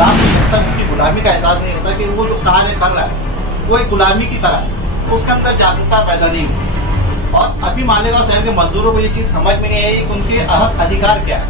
गुलाम को जब तक उसकी गुलामी का एहसास नहीं होता कि वो जो कार्य कर रहा है वो एक गुलामी की तरह है, तो उसके अंदर जागरूकता पैदा नहीं हुई। और अभी मालेगांव शहर के मजदूरों को ये चीज समझ में नहीं आई कि उनके हक अधिकार क्या है।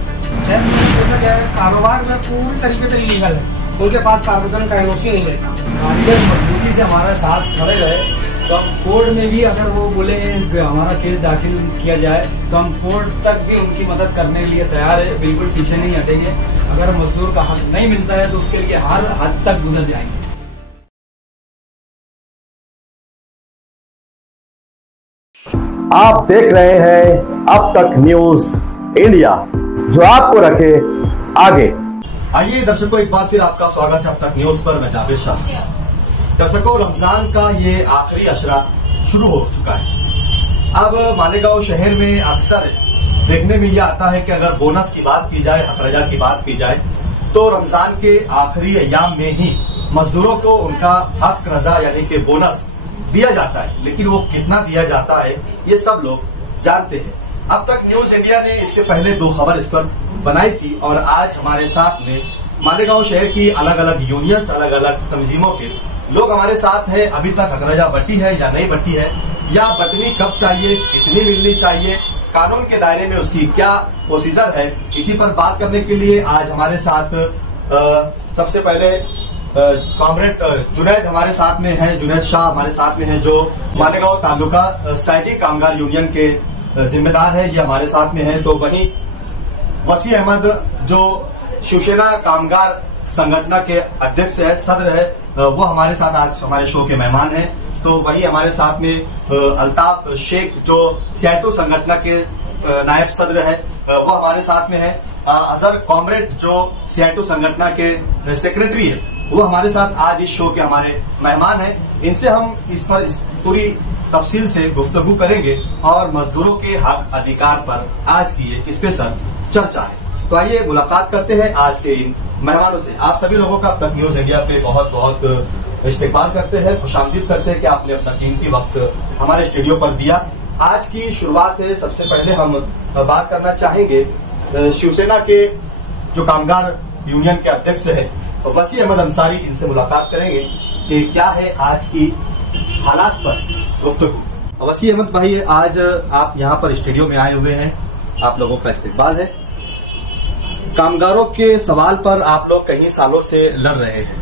शहर में क्या है, कारोबार में पूरी तरीके से इलीगल है, उनके पास कॉर्पोरेशन का एनओसी नहीं लेता। कारीगर मजबूती से हमारे साथ खड़े रहे तो हम कोर्ट में भी अगर वो बोले हमारा केस दाखिल किया जाए तो हम कोर्ट तक भी उनकी मदद करने के लिए तैयार है, बिल्कुल पीछे नहीं हटेंगे। अगर मजदूर का हक नहीं मिलता है तो उसके लिए हर हद तक गुजर जाएंगे। आप देख रहे हैं अब तक न्यूज इंडिया, जो आपको रखे आगे। आइए दर्शकों, एक बार फिर आपका स्वागत है अब तक न्यूज पर। मैं जावेद शाह। दर्शकों, रमजान का ये आखिरी अशरा शुरू हो चुका है। अब मालेगांव शहर में अक्सर देखने में यह आता है कि अगर बोनस की बात की जाए, हक रजा की बात की जाए, तो रमजान के आखिरी अय्याम में ही मजदूरों को उनका हक रजा यानी कि बोनस दिया जाता है। लेकिन वो कितना दिया जाता है ये सब लोग जानते हैं। अब तक न्यूज इंडिया ने इसके पहले 2 खबर इस पर बनाई थी और आज हमारे साथ में मालेगांव शहर की अलग अलग यूनियंस, अलग अलग तंजीमों के लोग हमारे साथ हैं। अभी तक हक रजा बटी है या नहीं बटी है, या बटनी कब चाहिए, कितनी मिलनी चाहिए, कानून के दायरे में उसकी क्या प्रोसीजर है, इसी पर बात करने के लिए आज हमारे साथ सबसे पहले कॉमरेड जुनैद हमारे साथ में है, जुनैद शाह हमारे साथ में है, जो मालेगांव तालुका साइजी कामगार यूनियन के जिम्मेदार है, ये हमारे साथ में है। तो वहीं वसी अहमद जो शिवसेना कामगार संगठन के अध्यक्ष है, सदर है, वो हमारे साथ आज हमारे शो के मेहमान हैं। तो वही हमारे साथ में अल्ताफ शेख जो सीआईटू संगठन के नायब सदर है, वो हमारे साथ में है। अजहर कॉमरेड जो सीआईटू संगठन के सेक्रेटरी है, वो हमारे साथ आज इस शो के हमारे मेहमान हैं। इनसे हम इस पर पूरी तफसील से गुफ्तगू करेंगे और मजदूरों के हक अधिकार पर आज की एक स्पेशल चर्चा है। तो आइए मुलाकात करते हैं आज के इन मेहमानों से। आप सभी लोगों का अब तक न्यूज इंडिया पे बहुत बहुत इस्तेमाल करते हैं, खुशामदीद करते हैं कि आपने अपना कीमती वक्त हमारे स्टूडियो पर दिया। आज की शुरुआत है, सबसे पहले हम बात करना चाहेंगे शिवसेना के जो कामगार यूनियन के अध्यक्ष है वसी अहमद अंसारी, इनसे मुलाकात करेंगे कि क्या है आज की हालात पर गुफ्तगू। वसी अहमद भाई, आज आप यहाँ पर स्टूडियो में आए हुए हैं, आप लोगों का इस्तकबाल है। कामगारों के सवाल पर आप लोग कई सालों से लड़ रहे हैं,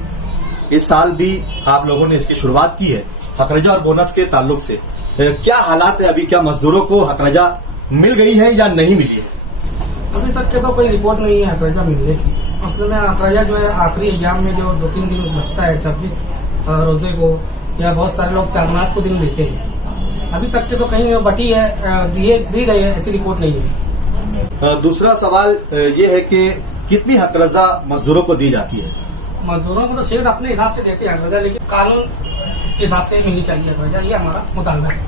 इस साल भी आप लोगों ने इसकी शुरुआत की है हक रजा और बोनस के ताल्लुक से। क्या हालात है अभी, क्या मजदूरों को हक रजा मिल गई है या नहीं मिली है? अभी तक के तो कोई रिपोर्ट नहीं है हक रजा मिलने की। असल में हक रजा जो है आखिरी एग्जाम में जो 2-3 दिन बचता है, 26 रोजे को, या बहुत सारे लोग चारनाथ को दिन देते हैं। अभी तक के तो कहीं बटी है, दी गई है, ऐसी रिपोर्ट नहीं है। दूसरा सवाल ये है कि कितनी हक रजा मजदूरों को दी जाती है? मजदूरों को तो शेड अपने हिसाब से देते हैं हक रजा, लेकिन कानून के हिसाब से मिलनी चाहिए हक रजा, ये हमारा मुतालबा है।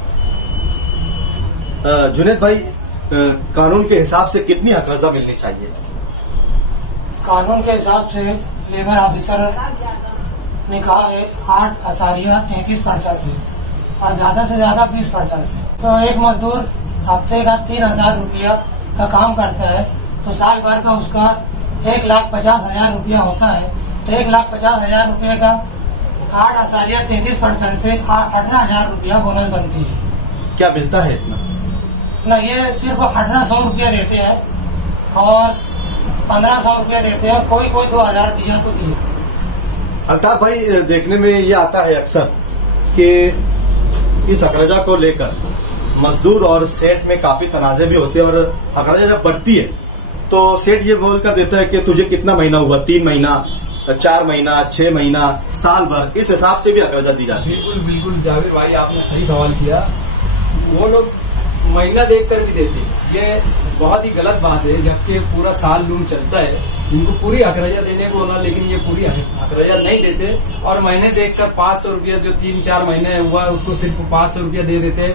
जुनैद भाई, कानून के हिसाब से कितनी हक रजा मिलनी चाहिए? कानून के हिसाब से लेबर ऑफिसर ने कहा है 8.33% से और ज्यादा से ज्यादा 20% से। तो एक मजदूर हफ्ते का 3,000 रुपया का काम करता है तो साल भर का उसका 1,50,000 रुपया होता है। तो 1,50,000 रुपये का 8.33% से 18,000 रुपया बोनस बनती है। क्या मिलता है इतना? न, ये सिर्फ 1,800 रुपया देते हैं और 1,500 रुपया देते हैं, कोई 2,000 दिया तो दिए। अल्ताफ भाई, देखने में ये आता है अक्सर कि इस हक रजा को लेकर मजदूर और सेठ में काफी तनाजे भी होते हैं, और हक रजा जब बढ़ती है तो सेठ ये बोलकर देता है कि तुझे कितना महीना हुआ, 3 महीना, 4 महीना, 6 महीना, साल भर, इस हिसाब से भी हक रजा दी जाती है। बिल्कुल बिल्कुल जावेद भाई, आपने सही सवाल किया। वो लोग महीना देखकर भी देते, ये बहुत ही गलत बात है। जबकि पूरा साल लूम चलता है, इनको पूरी हक रजा देने को होना, लेकिन ये पूरी हक रजा नहीं देते और महीने देखकर 500 रुपया, जो 3-4 महीने हुआ उसको सिर्फ 500 रुपया दे देते,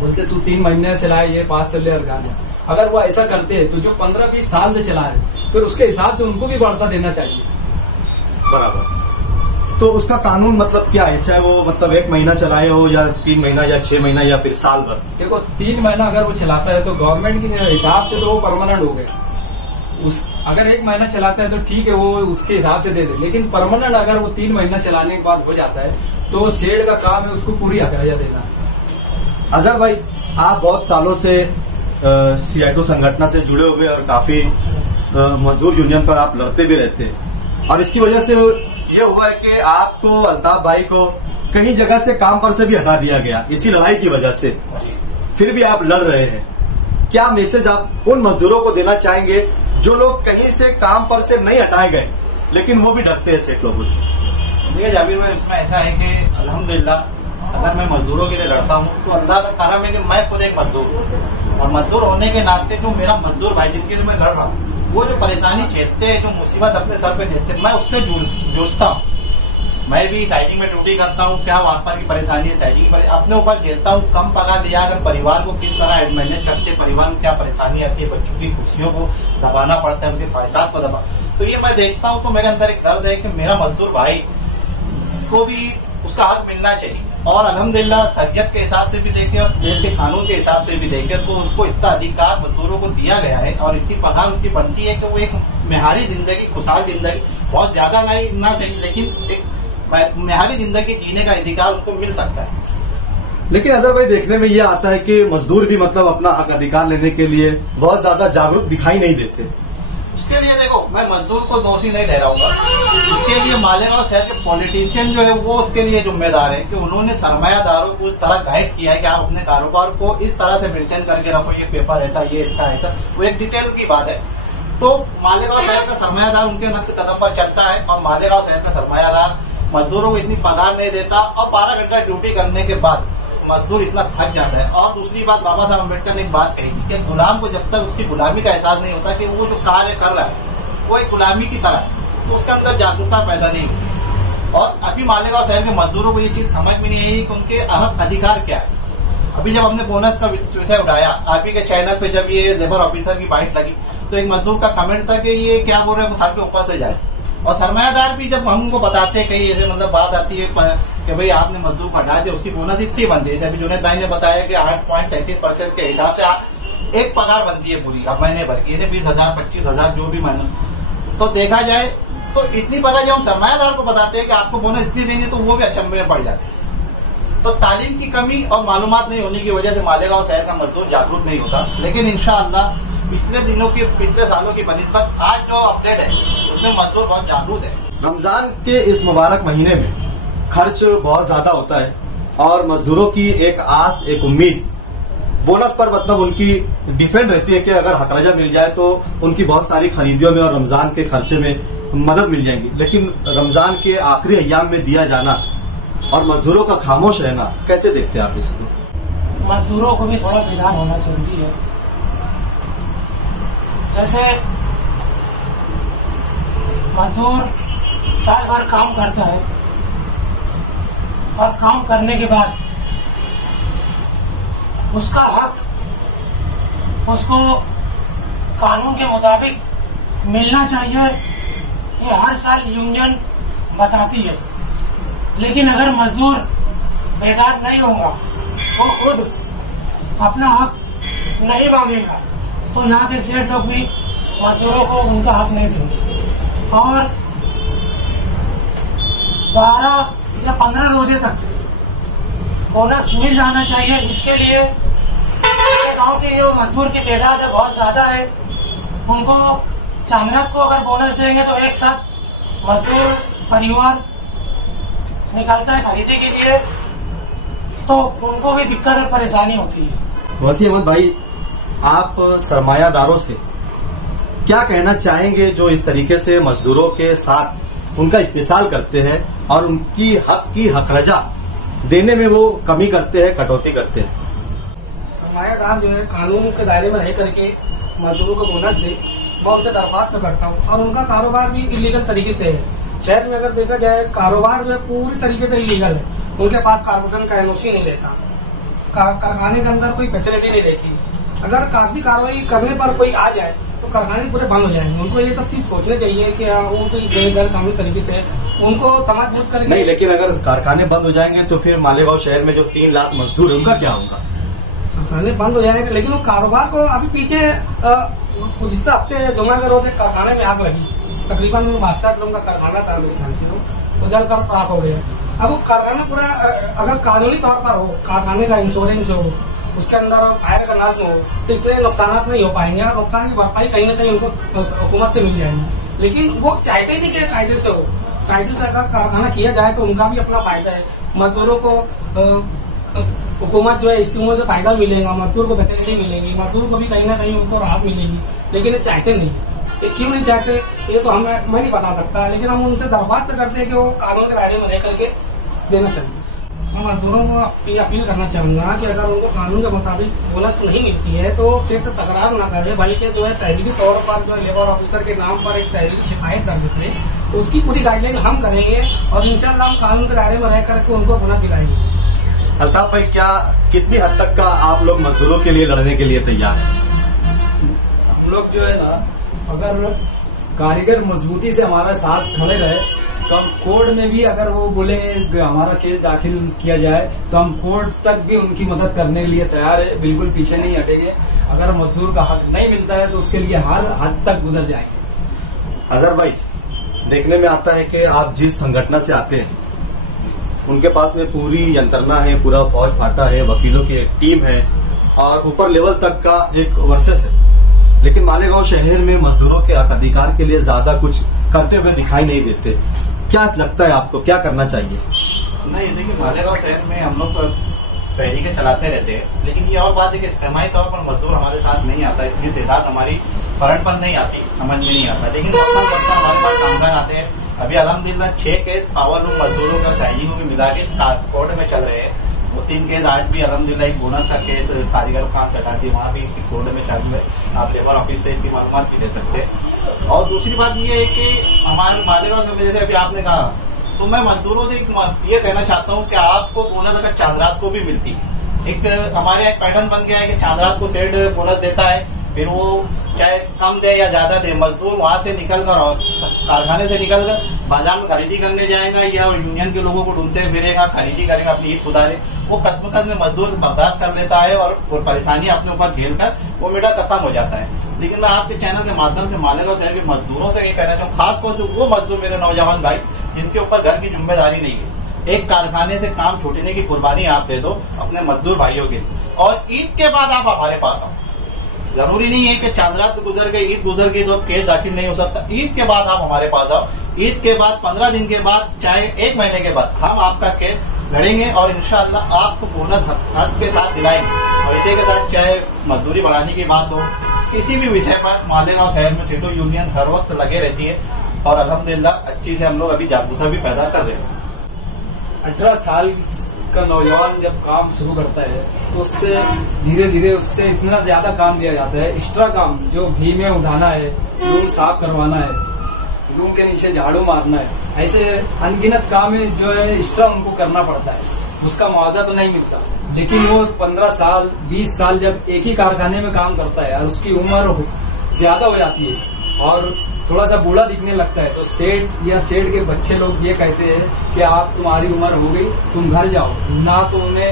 बोलते तू 3 महीने चलाए, ये 500 ले और गाने। अगर वो ऐसा करते हैं तो जो 15-20 साल से चला है फिर उसके हिसाब से उनको भी बढ़ता देना चाहिए। बराबर। तो उसका कानून मतलब क्या है, चाहे वो मतलब 1 महीना चलाए हो या 3 महीना या 6 महीना या फिर साल भर? देखो, 3 महीना अगर वो चलाता है तो गवर्नमेंट के हिसाब से तो वो परमानेंट हो गया। अगर 1 महीना चलाता है तो ठीक है, वो उसके हिसाब से दे दे, लेकिन परमानेंट अगर वो 3 महीना चलाने के बाद हो जाता है तो शेड का काम है उसको पूरी हकराया देना। अजहर भाई, आप बहुत सालों से CITO संगठन से जुड़े हुए और काफी मजदूर यूनियन पर आप लड़ते भी रहते हैं, और इसकी वजह से ये हुआ है कि आपको, अल्ताफ भाई को कई जगह से काम पर से भी हटा दिया गया इसी लड़ाई की वजह से। फिर भी आप लड़ रहे हैं। क्या मैसेज आप उन मजदूरों को देना चाहेंगे जो लोग कहीं से काम पर से नहीं हटाए गए लेकिन वो भी डरते हैं सेठ लोगों से? देखिए जाबिर भाई, इसमें ऐसा है कि अल्हम्दुलिल्लाह अगर मैं मजदूरों के लिए लड़ता हूँ तो अल्लाह का करम है कि मैं खुद एक मजदूर हूँ, और मजदूर होने के नाते जो मेरा मजदूर भाई जिनके लिए मैं लड़ रहा हूँ, वो जो परेशानी झेलते हैं, जो मुसीबत अपने सर पे झेलते हैं, मैं उससे जूझता हूँ। मैं भी साइजिंग में ड्यूटी करता हूँ, क्या वहाँ पर की परेशानी है, साइजिंग पर अपने ऊपर झेलता हूँ। कम पगार दिया, अगर परिवार को किस तरह मैनेज करते हैं, परिवार में क्या परेशानी आती है, बच्चों की खुशियों को दबाना पड़ता है, उनके ख्वाहिशात को दबा, तो ये मैं देखता हूँ तो मेरे अंदर एक दर्द है कि मेरा मजदूर भाई को भी उसका हक मिलना चाहिए। और अल्हम्दुलिल्लाह शरीयत के हिसाब से भी देखे और देश के कानून के हिसाब से भी देखे तो उसको इतना अधिकार मजदूरों को दिया गया है और इतनी पगार उनकी बनती है कि वो एक मेहारी जिंदगी, खुशहाल जिंदगी, बहुत ज्यादा नहीं ना सही, लेकिन एक मेहारी जिंदगी जीने का अधिकार उनको मिल सकता है। लेकिन अजहर भाई, देखने में ये आता है कि मजदूर भी मतलब अपना हक अधिकार लेने के लिए बहुत ज्यादा जागरूक दिखाई नहीं देते। उसके लिए देखो, मैं मजदूर को दोषी नहीं ठहराऊंगा, इसके लिए मालेगांव शहर के पॉलिटिशियन जो है वो उसके लिए जिम्मेदार है कि उन्होंने सरमायादारों को उस तरह गाइड किया है कि आप अपने कारोबार को इस तरह से मेंटेन करके रखो, ये पेपर ऐसा, ये इसका ऐसा, वो एक डिटेल की बात है। तो मालेगांव शहर का सरमायादार उनके नक्श कदम पर चलता है और मालेगांव शहर का सरमायादार मजदूरों को इतनी पगार नहीं देता और 12 घंटा ड्यूटी करने के बाद मजदूर इतना थक जाता है। और दूसरी बात, बाबा साहब अम्बेडकर ने एक बात कही थी कि गुलाम को जब तक उसकी गुलामी का एहसास नहीं होता कि वो जो कार्य कर रहा है वो एक गुलामी की तरह है, तो उसके अंदर जागरूकता पैदा नहीं होती। और अभी मालेगांव शहर के मजदूरों को ये चीज समझ में नहीं आई कि उनके हक अधिकार क्या है। अभी जब हमने बोनस का विषय उठाया, आप ही के चैनल पे जब ये लेबर ऑफिसर की बाइट लगी तो एक मजदूर का कमेंट था कि ये क्या बोल रहे हैं, सर के ऊपर से जाए। और सरमायादार भी जब हमको बताते हैं कहीं ऐसे मतलब बात आती है कि भाई आपने मजदूर को हटा दिया, उसकी बोनस इतनी बनती है, जैसे अभी जुनेद भाई ने बताया कि 8.33% के हिसाब से एक पगार बनती है पूरी, अब महीने भर की 20,000 25,000 जो भी महीना। तो देखा जाए तो इतनी पगार जब हम सरमायादार को बताते हैं कि आपको बोनस इतनी देंगे तो वो भी अचंभे में पड़ जाते हैं। तो तालीम की कमी और मालूमात नहीं होने की वजह से मालेगांव शहर का मजदूर जागरूक नहीं होता। लेकिन इंशाअल्लाह पिछले सालों की बनिस्बत आज जो अपडेट है उसमें मजदूर बहुत जागरूक है। रमजान के इस मुबारक महीने में खर्च बहुत ज्यादा होता है और मजदूरों की एक आस, एक उम्मीद बोनस पर मतलब उनकी डिपेंड रहती है कि अगर हकराजा मिल जाए तो उनकी बहुत सारी खरीदियों में और रमजान के खर्चे में मदद मिल जाएगी। लेकिन रमजान के आखिरी अय्याम में दिया जाना और मजदूरों का खामोश रहना, कैसे देखते हैं आप इसको? मजदूरों को भी थोड़ा विधान होना जरूरी है। जैसे मजदूर साल भर काम करता है और काम करने के बाद उसका हक उसको कानून के मुताबिक मिलना चाहिए, ये हर साल यूनियन बताती है। लेकिन अगर मजदूर बेकार नहीं होगा, वो खुद अपना हक नहीं मांगेगा तो यहाँ के सेठ लोग भी मजदूरों को उनका हक नहीं देंगे। और 12 या 15 रोजे तक बोनस मिल जाना चाहिए। इसके लिए गांव के जो मजदूर की तादाद है बहुत ज्यादा है, उनको चांदरात को अगर बोनस देंगे तो एक साथ मजदूर परिवार निकलता है खरीदी के लिए, तो उनको भी दिक्कत और परेशानी होती है। वसीम अहमद भाई, आप सरमायादारों से क्या कहना चाहेंगे जो इस तरीके से मजदूरों के साथ उनका इस्तेसाल करते हैं और उनकी हक की हकरजा देने में वो कमी करते हैं, कटौती करते हैं? सरमायादार जो है कानून के दायरे में रह करके मजदूरों को बोनस दे, मैं उनसे दरख्वास्त करता हूँ। और उनका कारोबार भी इलीगल तरीके से है। शहर में अगर देखा जाए कारोबार जो है पूरी तरीके से इलीगल है। उनके पास कारपोरेशन का एनओसी नहीं रहता, कारखाने के अंदर कोई फैसिलिटी नहीं रहती। अगर कागजी कार्रवाई करने पर कोई आ जाए तो कारखाने पूरे बंद हो जाएंगे। उनको ये सब चीज सोचना चाहिए कि वो कोई गैर कानूनी तरीके से उनको समाज बुझ करके नहीं। लेकिन अगर कारखाने बंद हो जाएंगे तो फिर मालेगांव शहर में जो 3 लाख मजदूर है उनका क्या होगा? कारखाने बंद हो जाएंगे, लेकिन वो कारोबार को अभी पीछे गुज़िश्ता हफ्ते जुमागर होते कारखाने में आग लगी, तकरीबन 62 लोगों का कारखाना था मेरे ख्याल से, तो जलकर राख हो गया। अब वो कारखाना पूरा अगर कानूनी तौर पर हो, कारखाने का इंश्योरेंस हो, उसके अंदर फायर का नाश हो, तो इतने नुकसान नहीं हो पाएंगे और नुकसान की भरपाई कहीं ना कहीं उनको हुकूमत से मिल जाएगी। लेकिन वो चाहते ही नहीं कि कायदे से हो। कायदे से अगर कारखाना किया जाए तो उनका भी अपना फायदा है, मजदूरों को हुकूमत जो है स्कीमों से फायदा मिलेगा, मजदूर को फैसिलिटी मिलेगी, मजदूर को भी कहीं ना कहीं उनको राहत मिलेगी। लेकिन ये चाहते नहीं, ये क्यों नहीं चाहते ये तो मैं नहीं बता सकता, लेकिन हम उनसे दरख्वास्त करते हैं कि वो कानून के दायरे में रह करके देना चाहिए। मैं मजदूरों को ये अपील करना चाहूंगा कि अगर उनको कानून के मुताबिक बोनस नहीं मिलती है तो सिर्फ तकरार न करे, बल्कि जो है तहरीरी तौर पर जो लेबर ऑफिसर के नाम पर एक तहरीरी शिकायत दर्ज करे, तो उसकी पूरी गाइडलाइन हम करेंगे और इंशाल्लाह हम कानून के दायरे में रह करके उनको गुना दिलाएंगे। अल्ताफ भाई, क्या कितनी हद तक का आप लोग मजदूरों के लिए लड़ने के लिए तैयार हैं? हम लोग जो है ना, अगर कारीगर मजबूती से हमारा साथ खड़े रहे तो हम कोर्ट में भी अगर वो बोले हमारा केस दाखिल किया जाए तो हम कोर्ट तक भी उनकी मदद करने के लिए तैयार है, बिल्कुल पीछे नहीं हटेंगे। अगर मजदूर का हक नहीं मिलता है तो उसके लिए हर हद तक गुजर जाएंगे। अजहर भाई, देखने में आता है कि आप जिस संगठन से आते हैं उनके पास में पूरी यंत्रणा है, पूरा फौज फाटा है, वकीलों की एक टीम है और ऊपर लेवल तक का एक वर्सेस है, लेकिन मालेगांव शहर में मजदूरों के हक अधिकार के लिए ज्यादा कुछ करते हुए दिखाई नहीं देते। क्या लगता है आपको, क्या करना चाहिए? नहीं, देखिए मालेगांव शहर में हम लोग तो तहरीकें चलाते रहते हैं, लेकिन ये और बात है कि इज्तिमाई तौर पर मजदूर हमारे साथ नहीं आता, इतनी तादाद हमारी करंट पर नहीं आती, समझ में नहीं आता। लेकिन वक्त हमारे पास कामगार आते हैं। अभी अल्हम्दुलिल्लाह 6 केस पावर लूम मजदूरों का साइजिंग को भी मिला के कोर्ट में चल रहे हैं। वो 3 केस आज भी अल्हम्दुलिल्लाह एक बोनस का केस कारीगर काम चढ़ाती है, वहाँ भी कोर्ट में चालू है। आप लेबर ऑफिस से इसकी मालूमात भी ले सकते हैं। और दूसरी बात ये है कि हमारे मालेगांव में जैसे अभी आपने कहा, तो मैं मजदूरों से ये कहना चाहता हूँ कि आपको बोनस अगर चांद रात को भी मिलती है, एक हमारे यहाँ एक पैटर्न बन गया है कि चांद रात को सेठ बोनस देता है, फिर वो चाहे कम दे या ज्यादा दे, मजदूर वहां से निकलकर और कारखाने से निकलकर बाजार में खरीदी करने जाएगा या यूनियन के लोगों को ढूंढते फिरेगा, खरीदी करेगा, अपनी ईद सुधारे। वो कस्मकस में मजदूर बर्दाश्त कर लेता है और परेशानी अपने ऊपर झेलकर वो मीठा खत्म हो जाता है। लेकिन मैं आपके चैनल के माध्यम से मालेगांव शहर के मजदूरों से ये कहना चाहूँ, खासतौर से वो मजदूर मेरे नौजवान भाई जिनके ऊपर घर की जिम्मेदारी नहीं है, एक कारखाने से काम छूटने की कुर्बानी आप दे दो अपने मजदूर भाइयों के लिए, और ईद के बाद आप हमारे पास आओ। जरूरी नहीं है कि चांद रात गुजर गई, ईद गुजर गई तो केस दाखिल नहीं हो सकता। ईद के बाद आप हमारे पास आओ, ईद के बाद 15 दिन के बाद, चाहे 1 महीने के बाद हम आपका केस लड़ेंगे और इंशाअल्लाह आपको बोनस हक के साथ दिलाएंगे। और इसी के साथ चाहे मजदूरी बढ़ाने की बात हो, किसी भी विषय पर मालेगांव शहर में सिटो यूनियन हर वक्त लगे रहती है और अल्हम्दुलिल्लाह अच्छी से हम लोग अभी जागरूकता भी पैदा कर रहे हैं। 18 साल का नौजवान जब काम शुरू करता है तो उससे धीरे धीरे उससे इतना ज्यादा काम दिया जाता है, एक्स्ट्रा काम, जो भी में उठाना है, रूम साफ करवाना है, रूम के नीचे झाड़ू मारना है, ऐसे अनगिनत काम है जो है एक्स्ट्रा उनको करना पड़ता है। उसका मुआवजा तो नहीं मिलता, लेकिन वो 15 साल 20 साल जब एक ही कारखाने में काम करता है और उसकी उम्र ज्यादा हो जाती है और थोड़ा सा बूढ़ा दिखने लगता है, तो सेठ या सेठ के बच्चे लोग ये कहते हैं कि आप तुम्हारी उम्र हो गई, तुम घर जाओ। ना तो उन्हें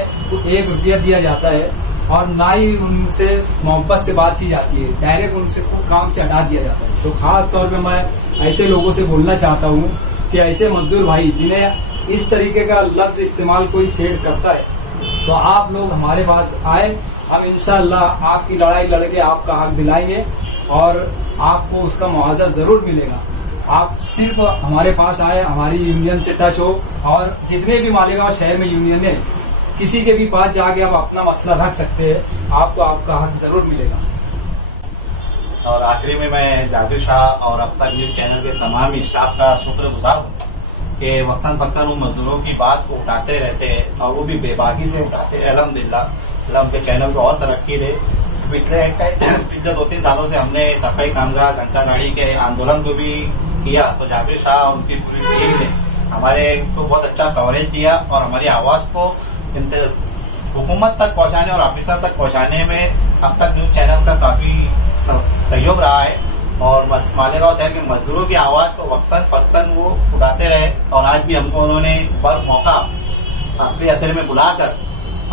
1 रुपया दिया जाता है और ना ही उनसे मोहब्बत से बात की जाती है, डायरेक्ट उनसे काम से हटा दिया जाता है। तो खास तौर पे मैं ऐसे लोगों से बोलना चाहता हूँ कि ऐसे मजदूर भाई जिन्हें इस तरीके का लफ्ज इस्तेमाल कोई सेठ करता है, तो आप लोग हमारे पास आए, हम इंशाअल्लाह आपकी लड़ाई लड़के आपका हक दिलाएंगे और आपको उसका मुआवजा जरूर मिलेगा। आप सिर्फ हमारे पास आए, हमारी यूनियन से टच हो और जितने भी मालेगांव शहर में यूनियन है, किसी के भी पास जाके आप अपना मसला रख सकते हैं, आपको आपका हक जरूर मिलेगा। और आखिरी में मैं जाकिर शाह और अब तक न्यूज चैनल के तमाम स्टाफ का शुक्रगुजार हूँ कि वक्तन फक्तन उन मजदूरों की बात को उठाते रहते हैं और वो भी बेबाकी से उठाते हैं। अल्हम्दुलिल्लाह उनके चैनल को और तरक्की दे। पिछले 2-3 सालों से हमने सफाई कामगार घंटा गाड़ी के आंदोलन को भी किया, तो जाकिर शाह और उनकी पूरी टीम ने हमारे इसको बहुत अच्छा कवरेज दिया और हमारी आवाज को हुकूमत तक पहुंचाने और ऑफिसर तक पहुंचाने में अब तक न्यूज चैनल का काफी सहयोग रहा है। और मालेगांव शहर के मजदूरों की आवाज को वक्तन फक्तन वो उठाते रहे और आज भी हमको उन्होंने पर मौका अपने असर में बुलाकर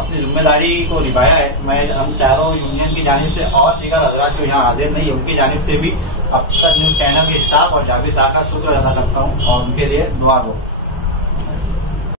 अपनी जिम्मेदारी को निभाया है। हम चारों यूनियन की जानिब से और दीगर हजरात जो यहाँ हाजिर नहीं है उनकी जानिब से भी अब तक न्यूज चैनल के स्टाफ और जावेद शाह का शुक्र अदा करता हूँ और उनके लिए दुआ दो।